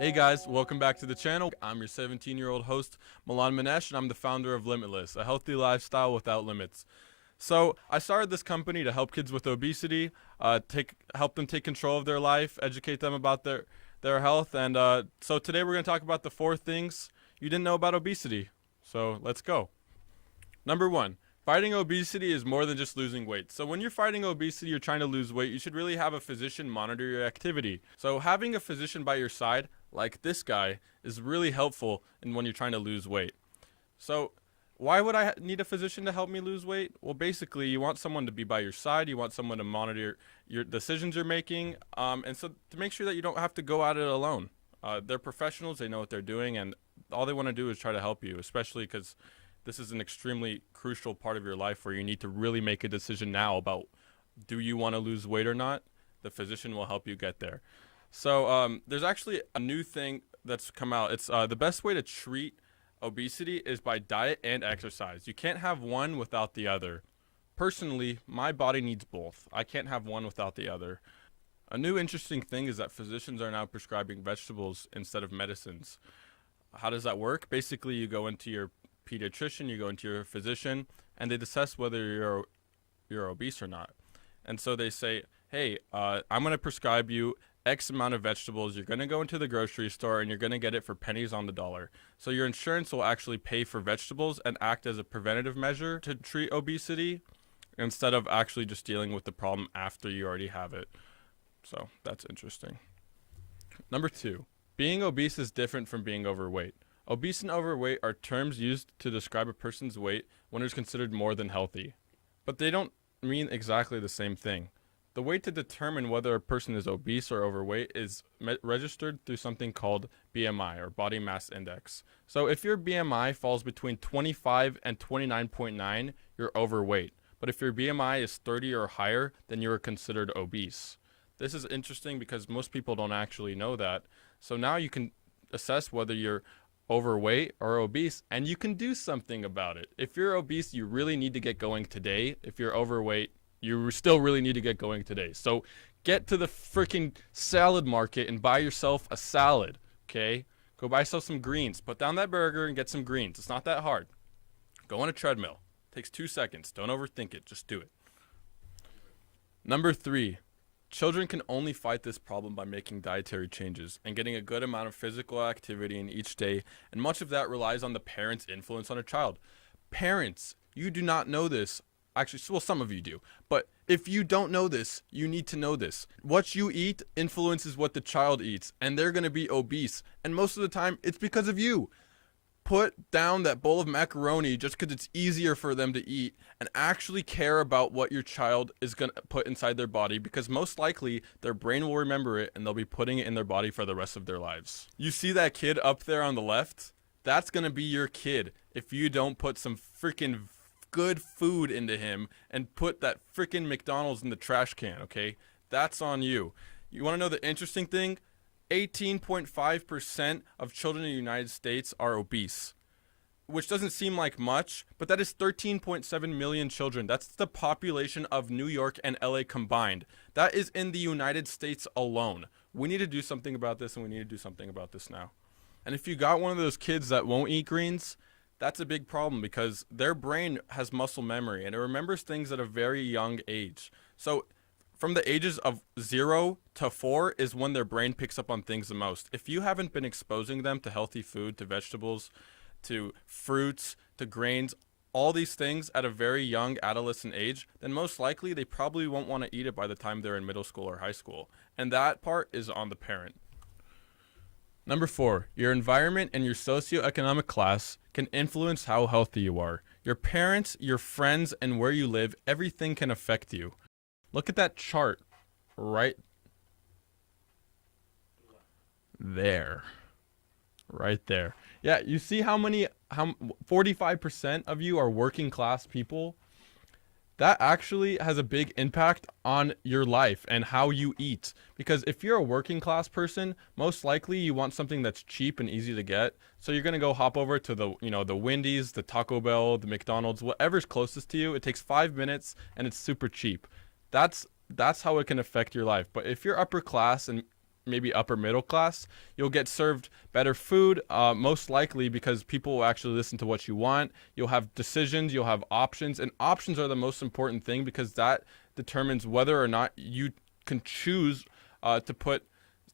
Hey guys, welcome back to the channel. I'm your 17-year-old host, Milan Manesh, and I'm the founder of Limitless, a healthy lifestyle without limits. So I started this company to help kids with obesity, help them take control of their life, educate them about their health, and so today we're going to talk about the 4 things you didn't know about obesity. So let's go. Number 1. Fighting obesity is more than just losing weight. So when you're fighting obesity, you're trying to lose weight, you should really have a physician monitor your activity. So having a physician by your side, like this guy, is really helpful when you're trying to lose weight. So why would I need a physician to help me lose weight? Well, basically, you want someone to be by your side, you want someone to monitor your decisions you're making, and so to make sure that you don't have to go at it alone. They're professionals, they know what they're doing, and all they want to do is try to help you, especially because this is an extremely crucial part of your life where you need to really make a decision now about do you want to lose weight or not. The physician will help you get there. So there's actually a new thing that's come out. It's the best way to treat obesity is by diet and exercise. You can't have one without the other. Personally, my body needs both. I can't have one without the other. A new interesting thing is that physicians are now prescribing vegetables instead of medicines. How does that work? Basically, you go into your pediatrician, you go into your physician, and they assess whether you're obese or not. And so they say, hey, I'm going to prescribe you X amount of vegetables. You're going to go into the grocery store and you're going to get it for pennies on the dollar. So your insurance will actually pay for vegetables and act as a preventative measure to treat obesity instead of actually just dealing with the problem after you already have it. So that's interesting. Number 2, being obese is different from being overweight. Obese and overweight are terms used to describe a person's weight when it is considered more than healthy. But they don't mean exactly the same thing. The way to determine whether a person is obese or overweight is registered through something called BMI, or body mass index. So if your BMI falls between 25 and 29.9, you're overweight. But if your BMI is 30 or higher, then you are considered obese. This is interesting because most people don't actually know that. So now you can assess whether you're overweight or obese, and you can do something about it. If you're obese, you really need to get going today. If you're overweight, you still really need to get going today. So get to the freaking salad market and buy yourself a salad, okay? Go buy yourself some greens. Put down that burger and get some greens. It's not that hard. Go on a treadmill. It takes 2 seconds. Don't overthink it. Just do it. Number 3. Children can only fight this problem by making dietary changes and getting a good amount of physical activity in each day, and much of that relies on the parents' influence on a child. Parents, you do not know this. Actually, well, some of you do. But if you don't know this, you need to know this. What you eat influences what the child eats, and they're going to be obese. And most of the time, it's because of you. Put down that bowl of macaroni just because it's easier for them to eat, and actually care about what your child is going to put inside their body, because most likely their brain will remember it and they'll be putting it in their body for the rest of their lives. You see that kid up there on the left? That's going to be your kid if you don't put some freaking good food into him and put that freaking McDonald's in the trash can, okay? That's on you. You want to know the interesting thing? 18.5% of children in the United States are obese, which doesn't seem like much, but that is 13.7 million children. That's the population of New York and LA combined. That is in the United States alone. We need to do something about this, and we need to do something about this now. And if you got one of those kids that won't eat greens, that's a big problem because their brain has muscle memory and it remembers things at a very young age. So from the ages of 0 to 4 is when their brain picks up on things the most. If you haven't been exposing them to healthy food, to vegetables, to fruits, to grains, all these things at a very young adolescent age, then most likely they probably won't want to eat it by the time they're in middle school or high school. And that part is on the parent. Number 4, your environment and your socioeconomic class can influence how healthy you are. Your parents, your friends, and where you live, everything can affect you. Look at that chart right there. Right there. Yeah, you see how 45% of you are working class people? That actually has a big impact on your life and how you eat. Because if you're a working class person, most likely you want something that's cheap and easy to get. So you're going to go hop over to the Wendy's, the Taco Bell, the McDonald's, whatever's closest to you. It takes 5 minutes and it's super cheap. That's how it can affect your life. But if you're upper class and maybe upper middle class, you'll get served better food, most likely because people will actually listen to what you want. You'll have decisions, you'll have options, and options are the most important thing because that determines whether or not you can choose to put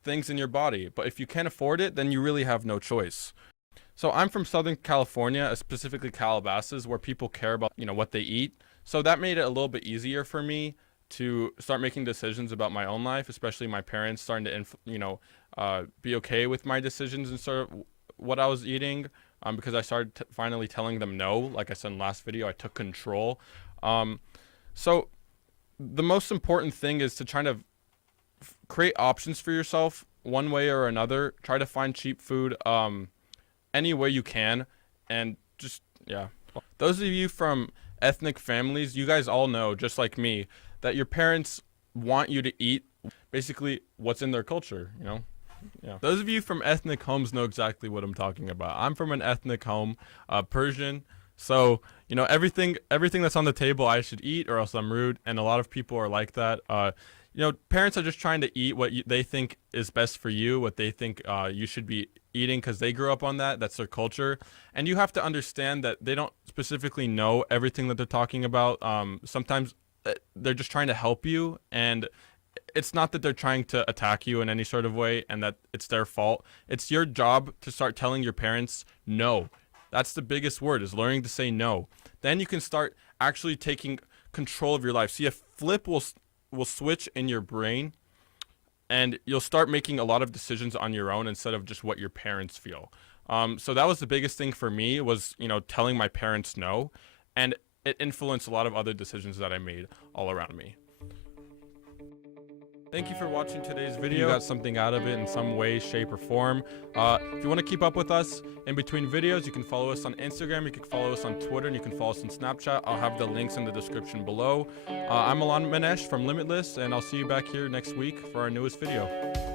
things in your body. But if you can't afford it, then you really have no choice. So I'm from Southern California, specifically Calabasas, where people care about, what they eat. So that made it a little bit easier for me to start making decisions about my own life, especially my parents starting to, be okay with my decisions and sort of what I was eating, because I started finally telling them no. Like I said in the last video, I took control. So the most important thing is to try to create options for yourself one way or another. Try to find cheap food any way you can, and just, yeah. Those of you from ethnic families, you guys all know, just like me, that your parents want you to eat basically what's in their culture, Yeah. Those of you from ethnic homes know exactly what I'm talking about. I'm from an ethnic home, Persian. So, everything that's on the table I should eat or else I'm rude. And a lot of people are like that. Parents are just trying to eat what they think is best for you, what they think you should be eating because they grew up on that. That's their culture. And you have to understand that they don't specifically know everything that they're talking about. Sometimes they're just trying to help you, and it's not that they're trying to attack you in any sort of way and that it's their fault. It's your job to start telling your parents no. That's the biggest word, is learning to say no. Then you can start actually taking control of your life. See, a flip will switch in your brain, and you'll start making a lot of decisions on your own instead of just what your parents feel. So that was the biggest thing for me, was, telling my parents no, and it influenced a lot of other decisions that I made all around me. Thank you for watching today's video. You got something out of it in some way, shape, or form. If you want to keep up with us in between videos, you can follow us on Instagram, you can follow us on Twitter, and you can follow us on Snapchat. I'll have the links in the description below. I'm Milan Manesh from Limitless, and I'll see you back here next week for our newest video.